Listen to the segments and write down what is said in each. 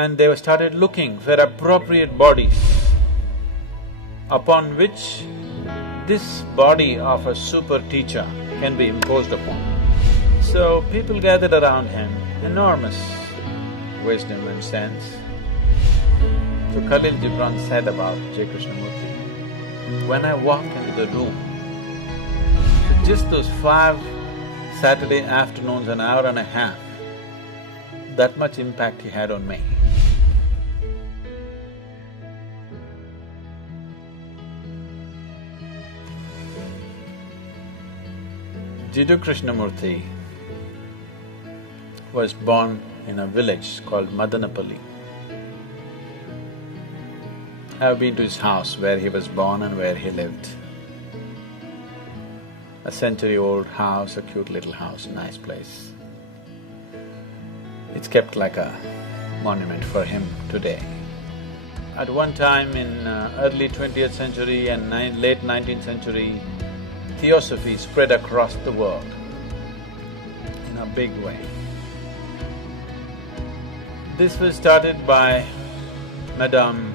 and they started looking for appropriate bodies upon which this body of a super teacher can be imposed upon. So people gathered around him, enormous wisdom and sense. So Khalil Gibran said about Jiddu Krishnamurthy, when I walked into the room, just those 5 Saturday afternoons, an hour and a half, that much impact he had on me. Jiddu Krishnamurthy was born in a village called Madanapalli. I've been to his house where he was born and where he lived. A century-old house, a cute little house, nice place. It's kept like a monument for him today. At one time in early 20th century and late 19th century, Theosophy spread across the world in a big way. This was started by Madame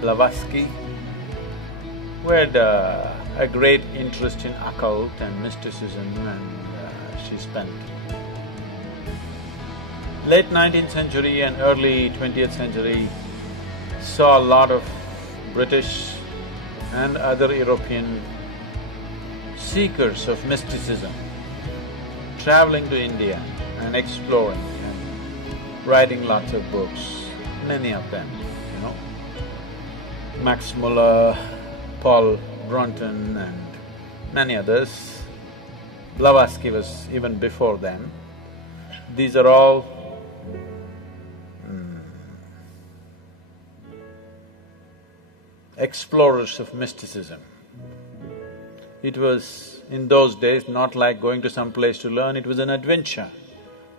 Blavatsky, who had a great interest in occult and mysticism, and she spent late 19th century and early 20th century saw a lot of British and other European seekers of mysticism traveling to India and exploring and writing lots of books, many of them, you know. Max Muller, Paul Brunton and many others. Blavatsky was even before them. These are all explorers of mysticism. It was, in those days, not like going to some place to learn, it was an adventure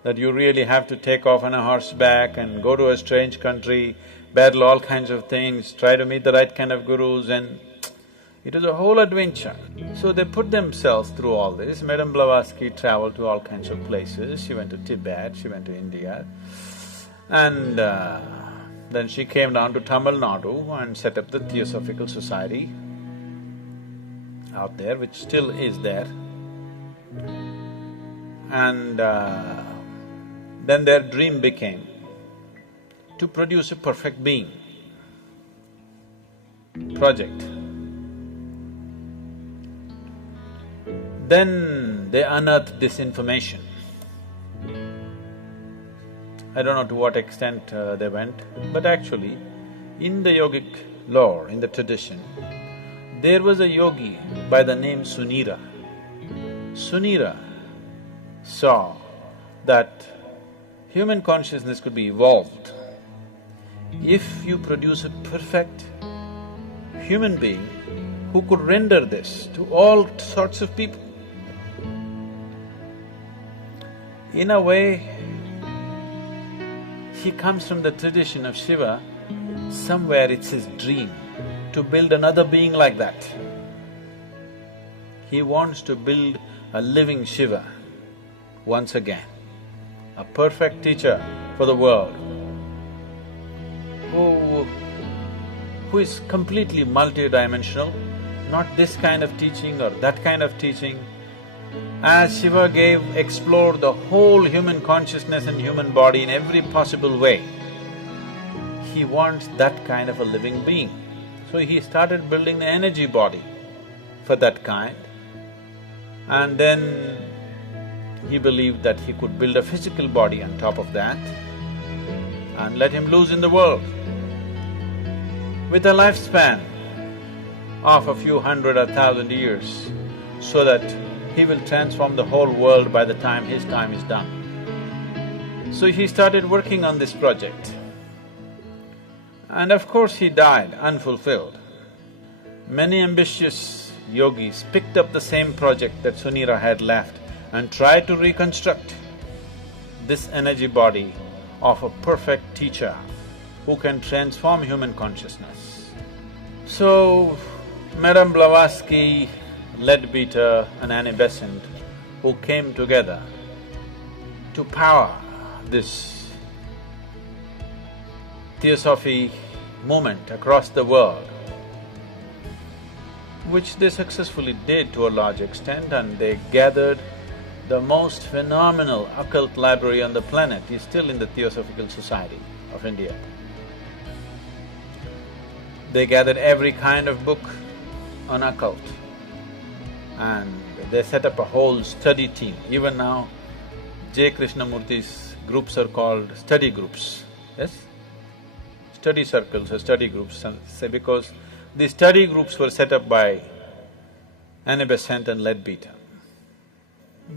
that you really have to take off on a horseback and go to a strange country, battle all kinds of things, try to meet the right kind of gurus, and it was a whole adventure. So they put themselves through all this. Madame Blavatsky traveled to all kinds of places. She went to Tibet, she went to India, and then she came down to Tamil Nadu and set up the Theosophical Society out there, which still is there. And then their dream became to produce a perfect being project. Then they unearthed this information. I don't know to what extent they went, but actually, in the yogic lore, in the tradition, there was a yogi by the name Sunira. Sunira saw that human consciousness could be evolved if you produce a perfect human being who could render this to all sorts of people. In a way, he comes from the tradition of Shiva. Somewhere it's his dream to build another being like that. He wants to build a living Shiva once again, a perfect teacher for the world, who is completely multidimensional, not this kind of teaching or that kind of teaching. As Shiva explored the whole human consciousness and human body in every possible way, he wants that kind of a living being. So he started building the energy body for that kind, and then he believed that he could build a physical body on top of that and let him loose in the world with a lifespan of a few hundred or 1,000 years, so that he will transform the whole world by the time his time is done. So he started working on this project. And of course he died unfulfilled. Many ambitious yogis picked up the same project that Sunira had left and tried to reconstruct this energy body of a perfect teacher who can transform human consciousness. So, Madame Blavatsky, Leadbeater and Annie Besant, who came together to power this theosophy movement across the world, which they successfully did to a large extent, and they gathered the most phenomenal occult library on the planet is still in the Theosophical Society of India. They gathered every kind of book on occult and they set up a whole study team. Even now, Jiddu Krishnamurthy's groups are called study groups, yes? Study circles or study groups, say because these study groups were set up by Anibescent and Leadbeater.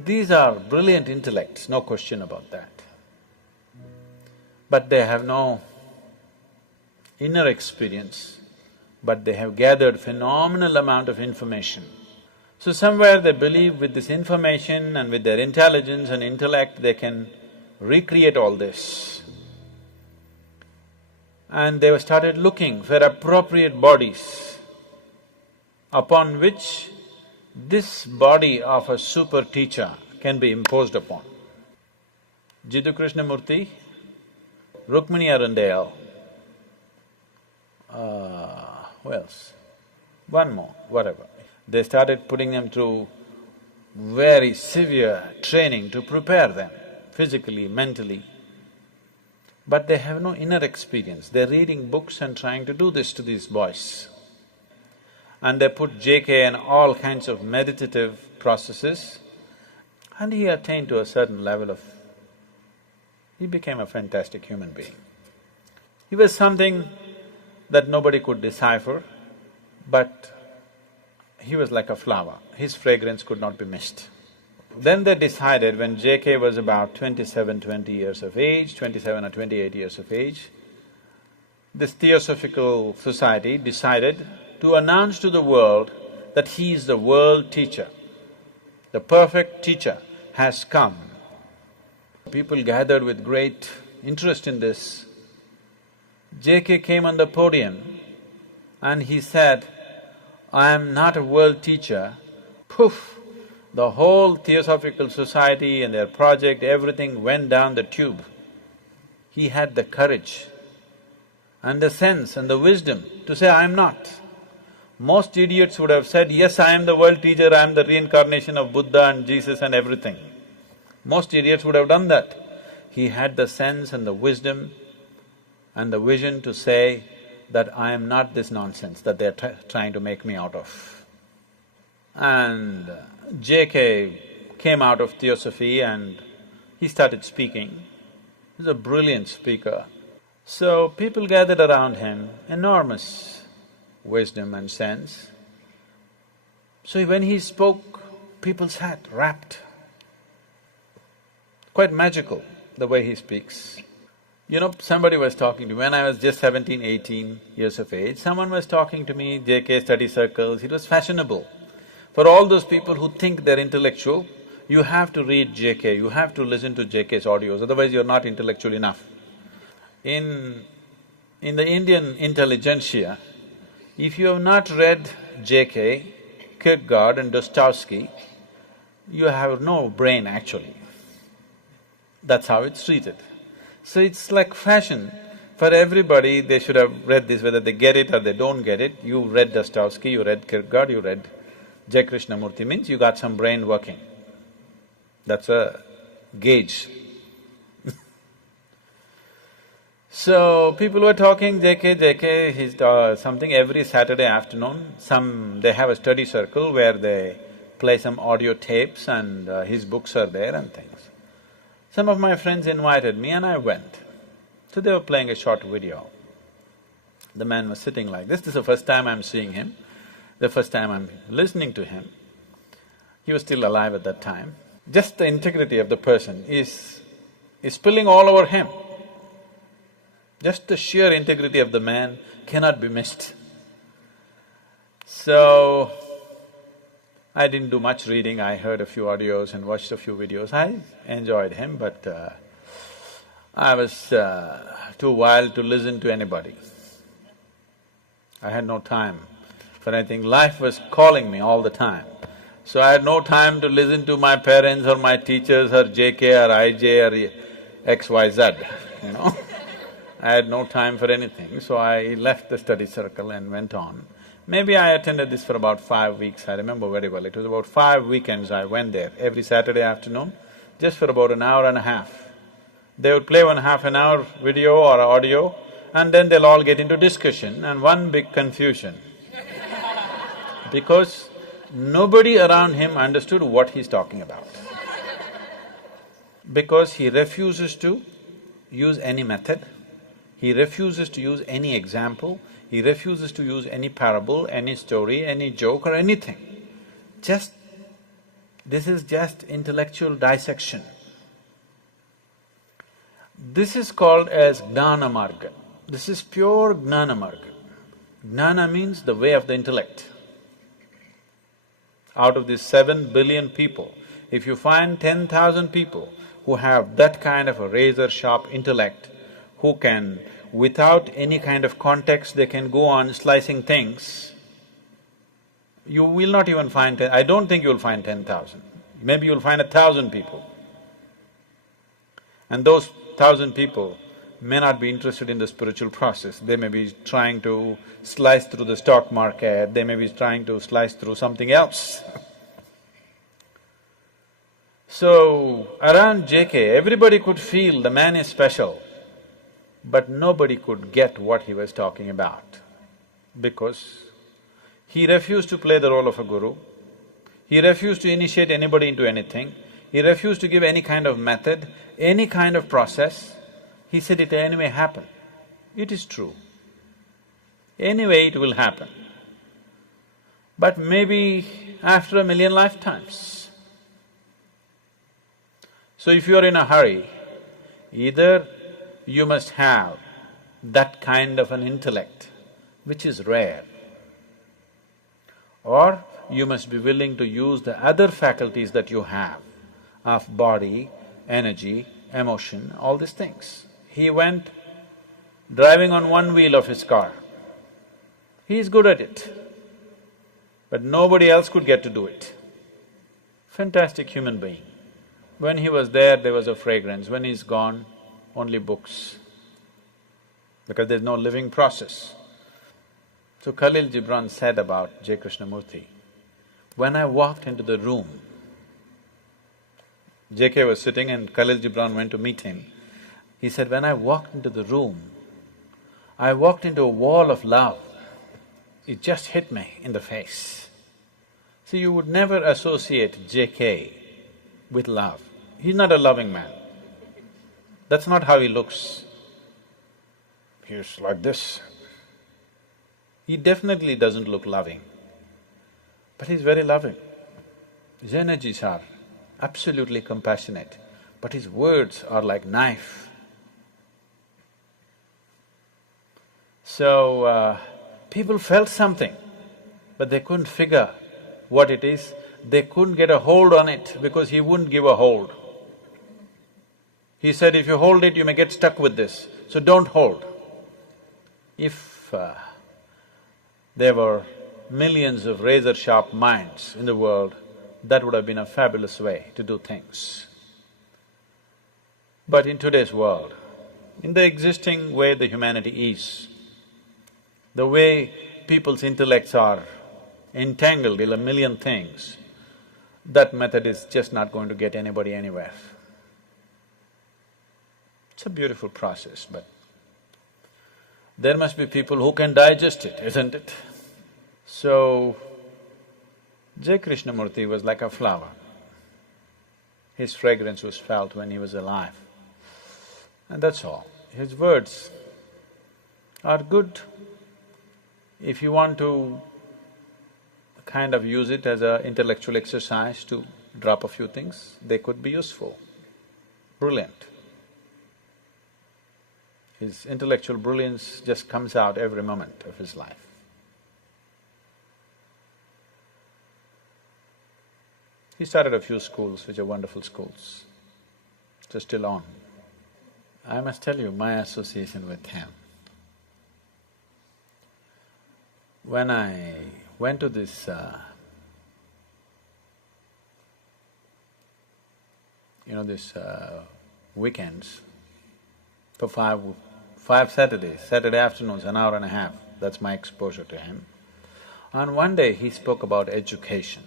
These are brilliant intellects, no question about that. But they have no inner experience, but they have gathered phenomenal amount of information. So somewhere they believe with this information and with their intelligence and intellect, they can recreate all this. And they started looking for appropriate bodies upon which this body of a super teacher can be imposed upon. Jiddu Krishnamurthy, Rukmini Arundale, who else? One more, whatever. They started putting them through very severe training to prepare them physically, mentally. But they have no inner experience. They're reading books and trying to do this to these boys. And they put JK in all kinds of meditative processes, and he attained to a certain level of… he became a fantastic human being. He was something that nobody could decipher, but he was like a flower, his fragrance could not be missed. Then they decided, when JK was about 20 years of age, 27 or 28 years of age, this Theosophical Society decided to announce to the world that he is the world teacher. The perfect teacher has come. People gathered with great interest in this. JK came on the podium and he said, "I am not a world teacher." Poof! The whole Theosophical Society and their project, everything went down the tube. He had the courage and the sense and the wisdom to say, "I am not." Most idiots would have said, "Yes, I am the world teacher, I am the reincarnation of Buddha and Jesus and everything." Most idiots would have done that. He had the sense and the wisdom and the vision to say that I am not this nonsense that they're trying to make me out of. And JK came out of Theosophy and he started speaking. He's a brilliant speaker. So people gathered around him, enormous wisdom and sense. So when he spoke, people sat rapt. Quite magical, the way he speaks. You know, somebody was talking to me, when I was just 17, 18 years of age, someone was talking to me, JK study circles, it was fashionable. For all those people who think they're intellectual, you have to read JK, you have to listen to JK's audios, otherwise you're not intellectual enough. In the Indian intelligentsia, if you have not read JK, Kierkegaard and Dostoevsky, you have no brain actually. That's how it's treated. So it's like fashion. For everybody, they should have read this, whether they get it or they don't get it. You read Dostoevsky, you read Kierkegaard, you read Jiddu Krishnamurthy, means you got some brain working. That's a gauge. So, people were talking, JK, he's something every Saturday afternoon, they have a study circle where they play some audio tapes and his books are there and things. Some of my friends invited me and I went. So they were playing a short video. The man was sitting like this is the first time I'm seeing him, the first time I'm listening to him. He was still alive at that time. Just the integrity of the person is spilling all over him. Just the sheer integrity of the man cannot be missed. So, I didn't do much reading, I heard a few audios and watched a few videos. I enjoyed him, but I was too wild to listen to anybody. I had no time for anything. Life was calling me all the time. So I had no time to listen to my parents or my teachers or JK or IJ or XYZ, you know. I had no time for anything, so I left the study circle and went on. Maybe I attended this for about 5 weeks, I remember very well. It was about 5 weekends I went there, every Saturday afternoon, just for about an hour and a half. They would play 1 half-an-hour video or audio, and then they'll all get into discussion and one big confusion. Because nobody around him understood what he's talking about. Because he refuses to use any method, he refuses to use any example, he refuses to use any parable, any story, any joke or anything. This is just intellectual dissection. This is called as Gnana Marga. This is pure Gnana Marga. Gnana means the way of the intellect. Out of these 7 billion people, if you find 10,000 people who have that kind of a razor-sharp intellect, who can, without any kind of context, they can go on slicing things, you will not even find I don't think you'll find 10,000. Maybe you'll find 1,000 people. And those 1,000 people may not be interested in the spiritual process, they may be trying to slice through the stock market, they may be trying to slice through something else. So, around JK, everybody could feel the man is special, but nobody could get what he was talking about, because he refused to play the role of a guru, he refused to initiate anybody into anything, he refused to give any kind of method, any kind of process. He said it anyway happen. It is true. Anyway it will happen. But maybe after 1,000,000 lifetimes. So if you're in a hurry, either you must have that kind of an intellect, which is rare, or you must be willing to use the other faculties that you have of body, energy, emotion, all these things. He went driving on one wheel of his car. He is good at it, but nobody else could get to do it. Fantastic human being. When he was there was a fragrance, when he's gone, only books, because there's no living process. So Khalil Gibran said about Jiddu Krishnamurthy, when I walked into the room, JK was sitting and Khalil Gibran went to meet him. He said, when I walked into the room, I walked into a wall of love. It just hit me in the face. See, you would never associate JK with love. He's not a loving man. That's not how he looks. He's like this. He definitely doesn't look loving, but he's very loving. His energies are absolutely compassionate, but his words are like knife. So, people felt something, but they couldn't figure what it is. They couldn't get a hold on it because he wouldn't give a hold. He said, if you hold it, you may get stuck with this, so don't hold. If there were millions of razor-sharp minds in the world, that would have been a fabulous way to do things. But in today's world, in the existing way the humanity is, the way people's intellects are entangled in 1,000,000 things, that method is just not going to get anybody anywhere. It's a beautiful process, but there must be people who can digest it, isn't it? So, Jiddu Krishnamurthy was like a flower. His fragrance was felt when he was alive, and that's all. His words are good. If you want to kind of use it as an intellectual exercise to drop a few things, they could be useful, brilliant. His intellectual brilliance just comes out every moment of his life. He started a few schools which are wonderful schools, which are still on. I must tell you my association with him. When I went to this weekends for 5 Saturdays, Saturday afternoons, an hour and a half, that's my exposure to him. And one day he spoke about education.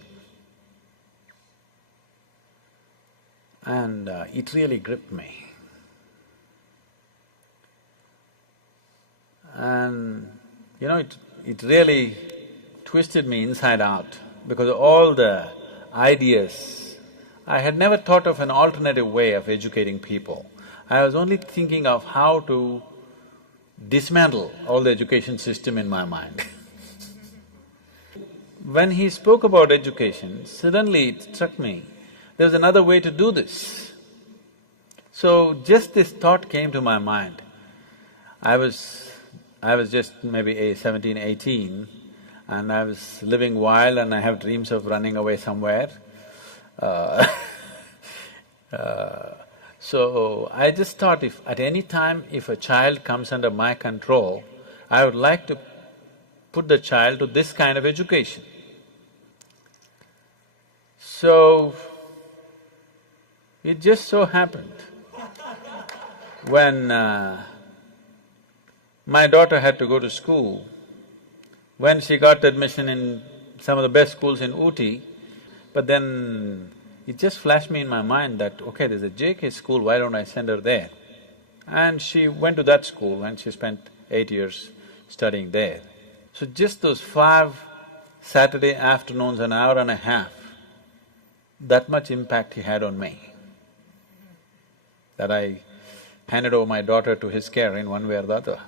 And it really gripped me. And it really twisted me inside out because all the ideas, I had never thought of an alternative way of educating people. I was only thinking of how to dismantle all the education system in my mind. When he spoke about education, suddenly it struck me, there was another way to do this. So just this thought came to my mind. I was just maybe 17, 18, and I was living wild and I have dreams of running away somewhere. So I just thought if at any time if a child comes under my control, I would like to put the child to this kind of education. So, it just so happened, when my daughter had to go to school, when she got admission in some of the best schools in Ooty, but then it just flashed me in my mind that, okay, there's a JK school, why don't I send her there? And she went to that school and she spent 8 years studying there. So just those 5 Saturday afternoons, an hour and a half, that much impact he had on me, that I handed over my daughter to his care in one way or the other.